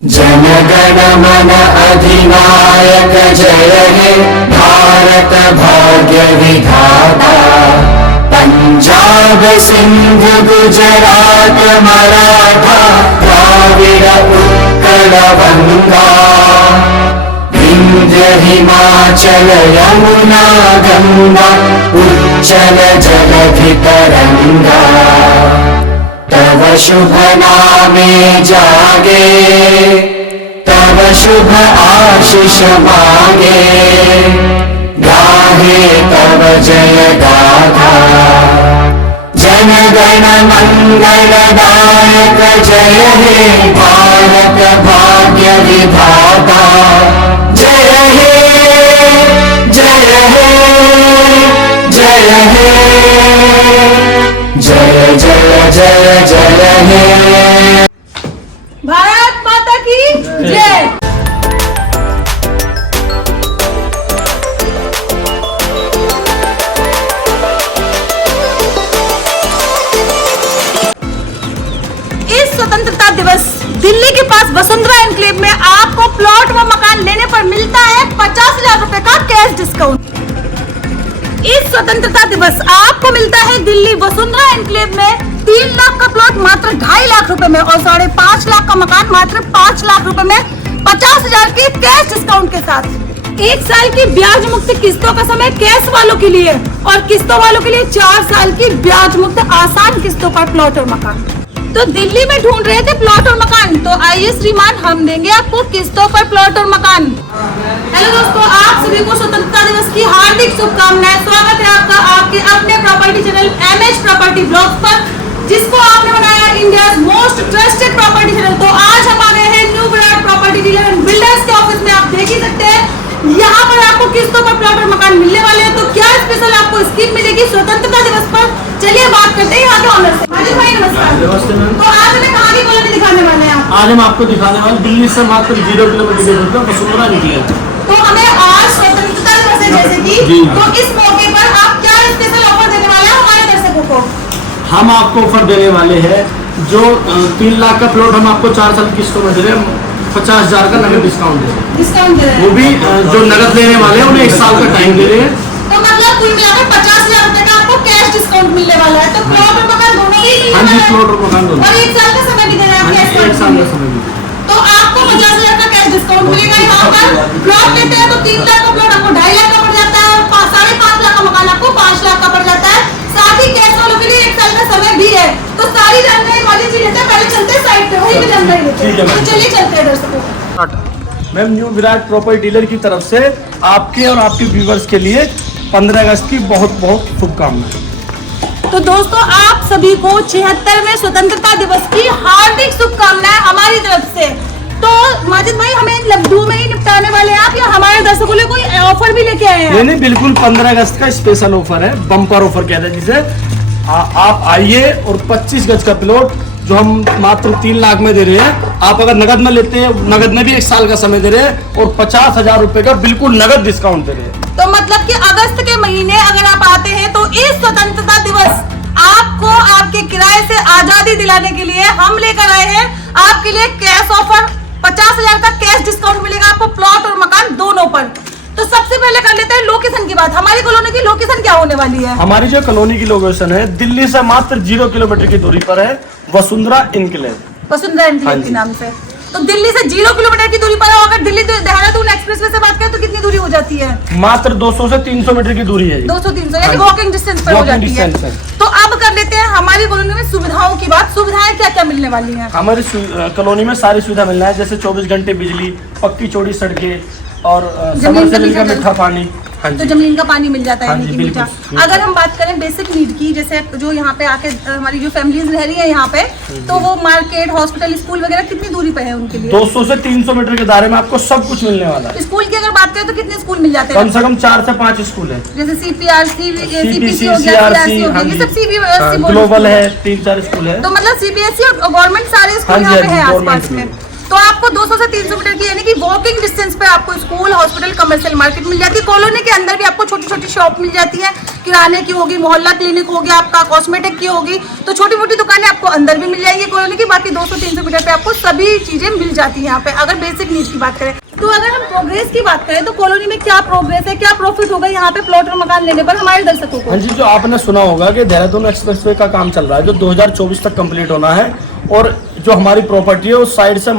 जन गण मन अधिनायक जय हे भारत भाग्य विधाता। पंजाब सिंध गुजरात मराठा द्राविड़ उत्कल बंगा। विंध्य हिमाचल यमुना गंगा उच्चल जलधि तरंगा। तव शुभ नामे जागे तव शुभ आशीष मांगे। गाहे तव जय गाथा जन गण मंगल दायक जय हे भारत भाग्य विधाता। जय हे जय हे जय हे जय जय जय जय हे। भारत माता की जय। इस स्वतंत्रता दिवस दिल्ली के पास वसुंधरा एनक्लेव में आपको प्लॉट व मकान लेने पर मिलता है 50,000 रुपए का कैश डिस्काउंट। इस स्वतंत्रता दिवस आपको मिलता है दिल्ली वसुंधरा एनक्लेव में 3 लाख का प्लॉट मात्र 2.5 लाख रुपए में और 5.5 लाख का मकान मात्र 5 लाख रुपए में 50,000 की कैश डिस्काउंट के साथ। 1 साल की ब्याज मुक्त किस्तों का समय कैश वालों के लिए और किस्तों वालों के लिए 4 साल की ब्याज मुक्त आसान किस्तों पर प्लॉट और मकान। तो दिल्ली में ढूंढ रहे थे प्लॉट और मकान, तो आइए श्रीमान हम देंगे आपको किस्तों पर प्लॉट और मकान। हेलो दोस्तों, आप सभी को स्वतंत्रता दिवस की हार्दिक शुभकामनाएं। स्वागत है आपका आपके अपने property channel MH property blogs पर, जिसको आपने बनाया India most trusted property channel. तो आज हम आ गए हैं new Virat property dealer and builders के ऑफिस में। आप देख ही सकते हैं यहाँ पर आपको किस्तों पर प्लॉट और मकान मिलने वाले हैं। तो क्या स्पेशल आपको स्कीम मिलेगी स्वतंत्रता दिवस पर, चलिए बात करते हैं यहाँ के ऑनर से। माजिद भाई नमस्कार। नमस्ते मैम। तो आज हमें कहाँ की कॉलोनी दिखाने वाले हैं आप? आज हम आपको दिखाने वाले दिल्ली से मात्र 0 किलोमीटर की दूरी पर वसुंधरा निकले। तो हमें आज स्वतंत्रता दिवस है जैसे कि, तो इस मौके पर आप क्या स्पेशल ऑफर देने वाले हैं हमारे दर्शकों को? हम आपको ऑफर देने वाले हैं जो 3 लाख का प्लॉट हम आपको 4 साल किस्तों में दे रहे हैं, 50,000 का नगद डिस्काउंट दे रहे हैं। डिस्काउंट दे रहे हैं वो भी जो नगद लेने वाले हैं उन्हें 1 साल का टाइम दे रहे हैं। तो मतलब कुल मिलाकर 50,000 रुपए का आपको कैश डिस्काउंट मिलने वाला है। तो प्लॉट और मकान दोनों ही मिलने हाँ जी, वाला है प्लॉट और मकान दोनों। और 1 साल का समय भी दे रहे हैं आप कैश 1 साल का समय भी। तो आपको 50,000 का कैश डिस्काउंट मिलेगा यहाँ पर। प्लॉट लेते हैं तो 3 लाख का प्लॉट आपको 2.5 लाख का पड़ जाता है और 5.5 लाख का मकान आपको 5 लाख का पड़ जाता है। साथ ही कैश वालों के लिए 1 साल का समय भी है। तो सारी जानकारी माजिद जी लेते हैं। पहले चलते हैं साइड पे, वहीं पे जानकारी लेते हैं। तो चलिए चलते हैं दर्शकों। Ma'am new Virat property dealer की तरफ से आपके और आपके व्यूवर्स के लिए 15 अगस्त की बहुत बहुत शुभकामनाएं। तो दोस्तों आप सभी को 76वें स्वतंत्रता दिवस की हार्दिक शुभकामनाएं हमारी तरफ से। तो माजिद भाई हमें लड्डू में ही निपटाने वाले हैं आप या हमारे दर्शकों के लिए कोई ऑफर भी लेके आए हैं? नहीं, बिल्कुल 15 अगस्त का स्पेशल ऑफर है, बम्पर ऑफर कहते हैं जिसे। आप आइए और 25 गज का प्लॉट जो हम मात्र 3 लाख में दे रहे हैं, आप अगर नगद में लेते हैं, नगद में भी 1 साल का समय दे रहे हैं और 50,000 रुपए का बिल्कुल नगद डिस्काउंट दे रहे हैं। तो मतलब कि अगस्त के महीने अगर आप आते हैं तो इस स्वतंत्रता दिवस आपको आपके किराए से आजादी दिलाने के लिए हम लेकर आए हैं आपके लिए कैश ऑफर। 50,000 का कैश डिस्काउंट मिलेगा आपको प्लॉट और मकान दोनों पर। तो सबसे पहले कर लेते हैं लोकेशन की बात। हमारी कॉलोनी की लोकेशन क्या होने वाली है? हमारी जो कॉलोनी की लोकेशन है दिल्ली से मात्र 0 किलोमीटर की दूरी पर है, वसुंधरा इनक्लेव। वसुंधरा एनक्लेव के नाम से। तो दिल्ली से 0 किलोमीटर की दूरी पर है। अगर दिल्ली देहरादून एक्सप्रेसवे से बात करें तो कितनी दूरी हो जाती है? मात्र 200 से 300 मीटर की दूरी है। 200-300 यानी वॉकिंग डिस्टेंस पर हो जाती है। तो अब कर लेते हैं हमारी कॉलोनी में सुविधाओं की बात। सुविधाएं क्या क्या मिलने वाली हैं? हमारी कॉलोनी में सारी सुविधा मिलना है, जैसे 24 घंटे बिजली, पक्की चौड़ी सड़कें और समरसेबल का मीठा पानी। हाँ तो जमीन का पानी मिल जाता है हाँ यानी जी, कि मीठा। बिल्कुल। अगर हम बात करें बेसिक नीड की, जैसे जो यहाँ पे आके हमारी जो फैमिलीज रह रही है यहाँ पे, तो वो मार्केट, हॉस्पिटल, स्कूल वगैरह कितनी दूरी पे है उनके लिए? 200 से 300 मीटर के दायरे में आपको सब कुछ मिलने वाला है। स्कूल की अगर बात करें तो कितने स्कूल मिल जाते हैं? कम से कम 4 से 5 स्कूल है, जैसे सीपीआरसी, CBC, हो गया, CRC, हो गया, ये सब CBSE ग्लोबल है, 3-4 स्कूल है। तो मतलब सीबीएसई और गवर्नमेंट सारे स्कूल हाँ जी, यहाँ पे हाँ है जी, आसपास गवर्नमेंट में। तो आपको 200 से 300 मीटर की यानी कि वॉकिंग डिस्टेंस पे आपको स्कूल, हॉस्पिटल, कमर्शियल मार्केट मिल जाती है। कॉलोनी के अंदर भी आपको छोटी छोटी शॉप मिल जाती है, किराने की होगी, मोहल्ला क्लिनिक हो गया आपका, कॉस्मेटिक की होगी, तो छोटी मोटी दुकानें आपको अंदर भी मिल जाएगी कॉलोनी की। बाकी 200-300 मीटर पे आपको सभी चीजें मिल जाती है यहाँ पे, अगर बेसिक नीड्स की बात करें। तो अगर हम प्रोग्रेस की बात करें तो कॉलोनी में क्या प्रोग्रेस है, क्या प्रॉफिट होगा यहाँ पे प्लॉट और मकान लेने पर हमारे दर्शकों को? हाँ जी, जो आपने सुना होगा कि देहरादून एक्सप्रेसवे का काम चल रहा है जो 2024 तक कंप्लीट होना है, और जो हमारी प्रॉपर्टी है उस साइड से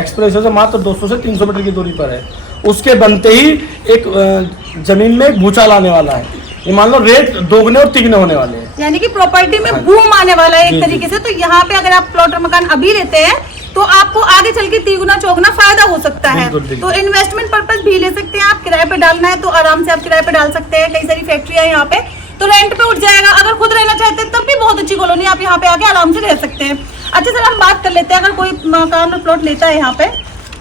एक्सप्रेसवे से मात्र 200 से 300 मीटर की दूरी पर है। उसके बनते ही एक जमीन में एक भूचाल आने वाला है। ये मान लो रेट दोगुने और तिगुने होने वाले हैं, यानी कि प्रॉपर्टी में बूम आने वाला है एक तरीके से। तो यहाँ पे अगर आप प्लॉट और मकान अभी लेते हैं तो आपको आगे चल के तिगुना चौगुना फायदा हो सकता है। तो इन्वेस्टमेंट पर्पस भी ले सकते हैं आप, किराए पे डालना है तो आराम से आप किराए पे डाल सकते हैं। कई सारी फैक्ट्रियां यहाँ पे, तो रेंट पे उठ जाएगा। अगर खुद रहना चाहते हैं तब भी बहुत अच्छी कॉलोनी, आप यहाँ पे आके आराम से रह सकते हैं। अच्छा सर, हम बात कर लेते हैं, अगर कोई मकान और प्लॉट लेता है यहाँ पे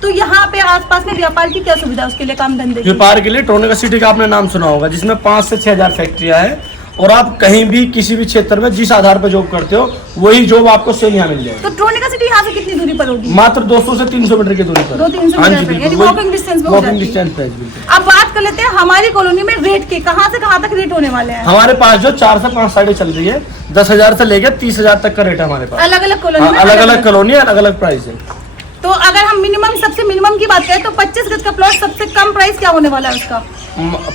तो यहाँ पे आसपास में व्यापार की क्या सुविधा है उसके लिए, काम धंधे की? व्यापार के लिए ट्रोनेका सिटी का आपने नाम सुना होगा, जिसमें 5 से 6 हजार फैक्ट्रियां हैं, और आप कहीं भी किसी भी क्षेत्र में जिस आधार पर जॉब करते हो वही जॉब आपको सेम यहाँ मिल जाएगी। तो ट्रोनेका सिटी यहाँ से कितनी दूरी पर होगी? मात्र 200 से 300 मीटर की दूरी पर। 200-300 मीटर पे, यानी वॉकिंग डिस्टेंस पे हो जाती है। अब बात कर लेते हैं हमारी कॉलोनी में रेट के, कहाँ से कहाँ तक रेट होने वाले हैं? हमारे पास जो 4 से 5 साइडें चल रही है, 10,000 से लेकर 30,000 तक का रेट है हमारे पास। अलग अलग कॉलोनी में अलग अलग कॉलोनी, अलग अलग प्राइस है। तो अगर हम सबसे मिनिमम की बात करें तो 25 गज का प्लॉट सबसे कम प्राइस क्या होने वाला है उसका?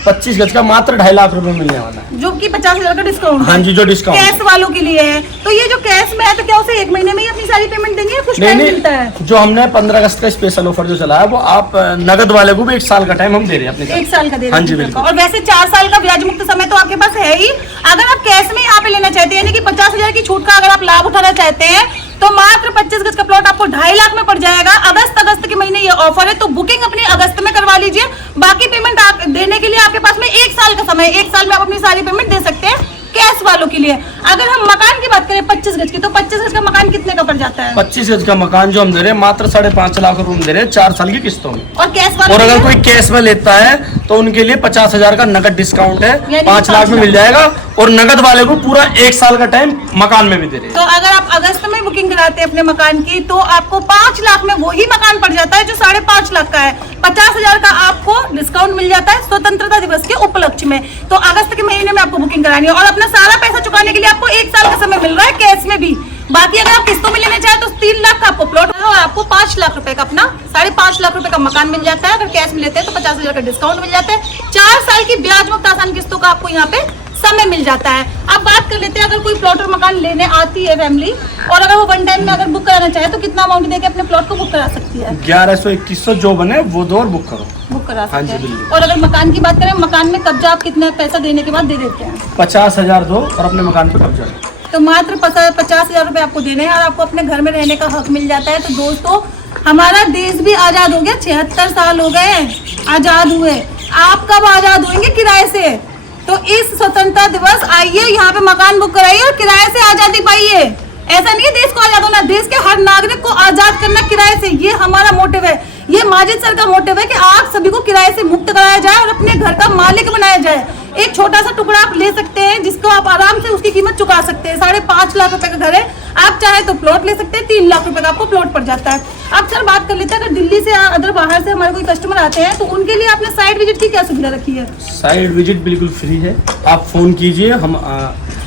25 गज का मात्र 2.5 लाख रुपए मिलने वाला है, जो कि 50,000 का डिस्काउंट। हाँ जी, जो डिस्काउंट कैश वालों के लिए है। तो ये जो कैश में है तो क्या उसे 1 महीने में ही अपनी सारी पेमेंट देंगे या कुछ टाइम मिलता है? जो हमने 15 अगस्त का स्पेशल ऑफर जो चला है वो आप नगद वाले को भी 1 साल का टाइम हम दे रहे हैं अपने। 1 साल का दे रहे हैं? हाँ जी बिल्कुल। और वैसे 4 साल का ब्याज मुक्त समय तो आपके पास है ही। अगर आप कैश में यहाँ पे लेना चाहते हैं, यानी कि 50,000 की छूट का अगर आप लाभ उठाना चाहते हैं तो मात्र 25 गज का प्लॉट आपको 2.5 लाख में पड़ जाएगा। अगस्त के महीने ये ऑफर है, तो बुकिंग अपनी अगस्त में करवा लीजिए। बाकी पेमेंट देने के लिए आपके पास में 1 साल का समय, 1 साल में आप अपनी सारी पेमेंट दे सकते हैं कैश वालों के लिए। अगर हम मकान की बात करें 25 गज की, तो 25 गज का मकान कितने का पड़ जाता है? 25 गज का मकान जो हम दे रहे हैं मात्र 5.5 लाख रुपए दे रहे हैं 4 साल की किस्तों में। और कैश वालों, और अगर कोई कैश में लेता है तो उनके लिए 50,000 का नगद डिस्काउंट है, 5 लाख में मिल जाएगा। और नगद वाले को पूरा 1 साल का टाइम मकान में भी दे रहे हैं। तो अगर आप अगस्त में बुकिंग कराते हैं अपने मकान की तो आपको 5 लाख में वही मकान पड़ जाता है जो 5.5 लाख का है। 50,000 का आपको डिस्काउंट मिल जाता है स्वतंत्रता दिवस के उपलक्ष्य में। तो अगस्त के महीने में आपको बुकिंग करानी है और अपना सारा पैसा चुकाने के लिए आपको 1 साल का समय मिल रहा है कैश में भी। बाकी अगर आप किस्तों में लेना चाहें तो 3 लाख का आपको प्लॉट और आपको 5 लाख रुपए का अपना 5.5 लाख रुपए का मकान मिल जाता है। अगर कैश में लेते हैं तो 50,000 का डिस्काउंट मिल जाता है। 4 साल की ब्याज मुक्त आसान किस्तों का आपको यहाँ पे समय मिल जाता है। अब बात कर लेते हैं, अगर कोई प्लॉट और मकान लेने आती है फैमिली और अगर वो 1 टाइम में अगर बुक कराना चाहे तो कितना अमाउंट देके अपने प्लॉट को बुक करा सकती है? 1100-2100 जो बने वो दो और बुक करो, बुक करा हाँ सकते जी, हैं। बिल्कुल। और अगर मकान की बात करें, मकान में कब्जा आप कितना पैसा देने के बाद दे देते हैं? 50,000 दो और अपने मकान पे कब्जा लो। तो मात्र 50,000 रुपए आपको देने हैं और आपको अपने घर में रहने का हक मिल जाता है। तो दोस्तों, हमारा देश भी आजाद हो गया, 76 साल हो गए आजाद हुए। आप कब आजाद होंगे किराए से? तो इस स्वतंत्रता दिवस आइए यहाँ पे मकान बुक कराइए और किराए से आजादी पाइए। ऐसा नहीं है देश को आजाद होना, देश के हर नागरिक को आजाद करना किराए से, ये हमारा मोटिव है। ये माजिद सर का मोटिव है कि आप सभी को किराए से मुक्त कराया जाए और अपने घर का मालिक बनाया जाए। एक छोटा सा टुकड़ा आप ले सकते हैं जिसको आप आराम से उसकी कीमत चुका सकते हैं। 5.5 लाख रुपए का घर है, आप चाहे तो प्लॉट ले सकते हैं, 3 लाख रुपए का आपको प्लॉट पड़ जाता है। अब सर बात कर लेते हैं, अगर दिल्ली से अदर बाहर से हमारे कोई कस्टमर आते हैं तो उनके लिए आपने साइट विजिट की क्या सुविधा रखी है? साइट विजिट बिल्कुल फ्री है, आप फोन कीजिए,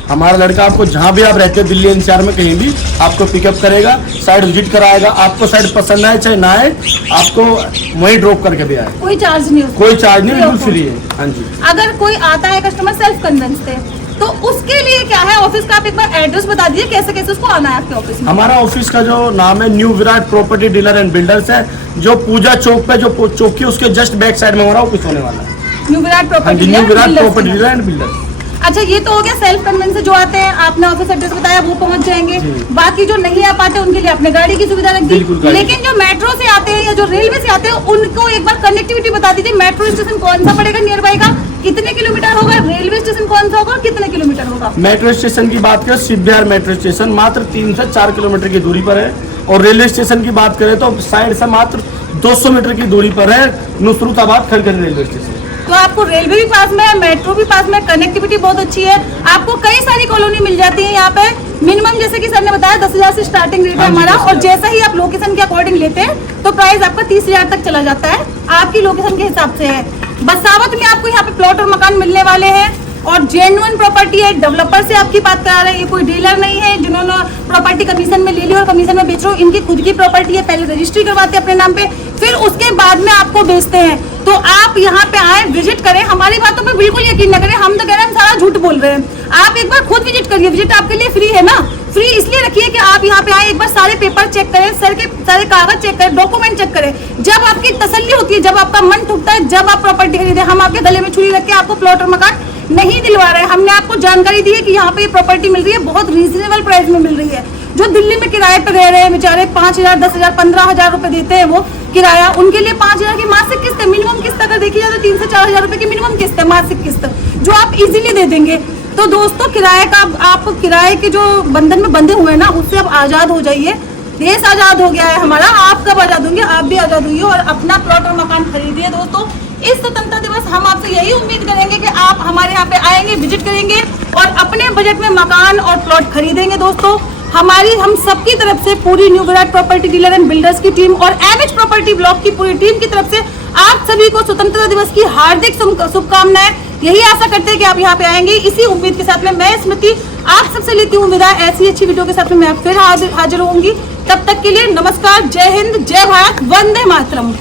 हमारा लड़का आपको जहाँ भी आप रहते हो दिल्ली एनसीआर में कहीं भी आपको पिकअप करेगा, साइट विजिट कराएगा। आपको साइट पसंद आए चाहे ना आए, आपको वहीं ड्रॉप करके भी आए, कोई चार्ज नहीं होता? कोई चार्ज नहीं, बिल्कुल फ्री है। हाँ जी। अगर कोई आता है कस्टमर सेल्फ कन्वेंस से तो उसके लिए क्या है ऑफिस का? आप एक बार एड्रेस बता दीजिए, कैसे कैसे उसको आना है आपके ऑफिस में? हमारा ऑफिस का जो नाम है new Virat property dealer and builders है, जो पूजा चौक पे जो चौकी उसके जस्ट बैक साइड में हमारा ऑफिस होने वाला है। New Virat property dealer and builders. अच्छा, ये तो हो गया सेल्फ कन्वेंस से जो आते हैं, आपने ऑफिस एड्रेस बताया, वो पहुंच जाएंगे। बाकी जो नहीं आ पाते उनके लिए आपने गाड़ी की सुविधा रख दी। लेकिन जो मेट्रो से आते हैं या जो रेलवे से आते हैं उनको एक बार कनेक्टिविटी बता दीजिए, मेट्रो स्टेशन कौन सा पड़ेगा नियर बाई का, कितने किलोमीटर होगा, रेलवे स्टेशन कौन सा होगा और कितने किलोमीटर होगा? मेट्रो स्टेशन की बात करें, शिवबिहार मेट्रो स्टेशन मात्र 3 से 4 किलोमीटर की दूरी पर है। और रेलवे स्टेशन की बात करें तो साइड से मात्र 200 मीटर की दूरी पर है, नुसरुताबाद खड़खड़ी रेलवे स्टेशन। तो आपको रेलवे भी पास में है, मेट्रो भी पास में, कनेक्टिविटी बहुत अच्छी है। आपको कई सारी कॉलोनी मिल जाती है यहाँ पे मिनिमम जैसे कि सर ने बताया 10,000 से स्टार्टिंग रेट है हाँ जी, हमारा, 10,000। और जैसा ही आप लोकेशन के अकॉर्डिंग लेते हैं तो प्राइस आपका 30,000 तक चला जाता है, आपकी लोकेशन के हिसाब से है। बसावत में आपको यहाँ पे प्लॉट और मकान मिलने वाले हैं, और जेन्युइन प्रॉपर्टी है, डेवलपर से आपकी बात करा रहे हैं, ये कोई डीलर नहीं है जिन्होंने प्रॉपर्टी कमीशन में ले ली और कमीशन में बेच रहे हो, इनकी खुद की प्रॉपर्टी है, पहले रजिस्ट्री करवाते हैं अपने नाम पे, फिर उसके बाद में आपको बेचते हैं। तो आप यहाँ पे आए, विजिट करें, हमारी बातों पे बिल्कुल यकीन न करें, हम तो कह रहे हैं हम सारा झूठ बोल रहे हैं। आप एक बार खुद विजिट करिए, विजिट आपके लिए फ्री है ना, फ्री इसलिए रखिए कि आप यहाँ पे आए, एक बार सारे पेपर चेक करें, सर के सारे कागज चेक करें, डॉक्यूमेंट चेक करें, जब आपकी तसल्ली होती है, जब आपका मन टूटता है, जब आप प्रॉपर्टी खरीदे। हम आपके गले में छुरी रख के आपको प्लॉट और मकान नहीं दिलवा रहे हैं, हमने आपको जानकारी दी है कि यहाँ पे प्रॉपर्टी मिल रही है, बहुत रीजनेबल प्राइस में मिल रही है। जो दिल्ली में किराए पे रह रहे हैं बेचारे, 5,000, 10,000, 15,000 रुपए देते हैं वो किराया, उनके लिए 5,000 की मासिक किस्त है, मिनिमम किस्त अगर देखी जाए तो 3 से 4,000 रुपए की मिनिमम किस्त है, मासिक किस्त, जो आप इजीली दे देंगे। तो दोस्तों, किराए का आप किराए के जो बंधन में बंधे हुए हैं ना, उससे आप आजाद हो जाइए। देश आजाद हो गया है हमारा, आप कब आजाद होंगे? आप भी आजाद हुई और अपना प्लॉट और मकान खरीदिए। दोस्तों, इस स्वतंत्रता दिवस हम आपसे यही उम्मीद करेंगे कि आप हमारे यहाँ पे आएंगे, विजिट करेंगे और अपने बजट में मकान और प्लॉट खरीदेंगे। दोस्तों, हम सबकी तरफ से, पूरी new Virat property dealer and builders की टीम और एमएच प्रॉपर्टी ब्लॉक की पूरी टीम की तरफ से आप सभी को स्वतंत्रता दिवस की हार्दिक शुभकामनाएं। यही आशा करते हैं कि आप यहाँ पे आएंगे। इसी उम्मीद के साथ में मैं स्मृति आप सबसे लेती हूँ विदा। ऐसी अच्छी वीडियो के साथ में मैं फिर हाजिर होंगी। तब तक के लिए नमस्कार, जय हिंद, जय भारत, वंदे मातरम।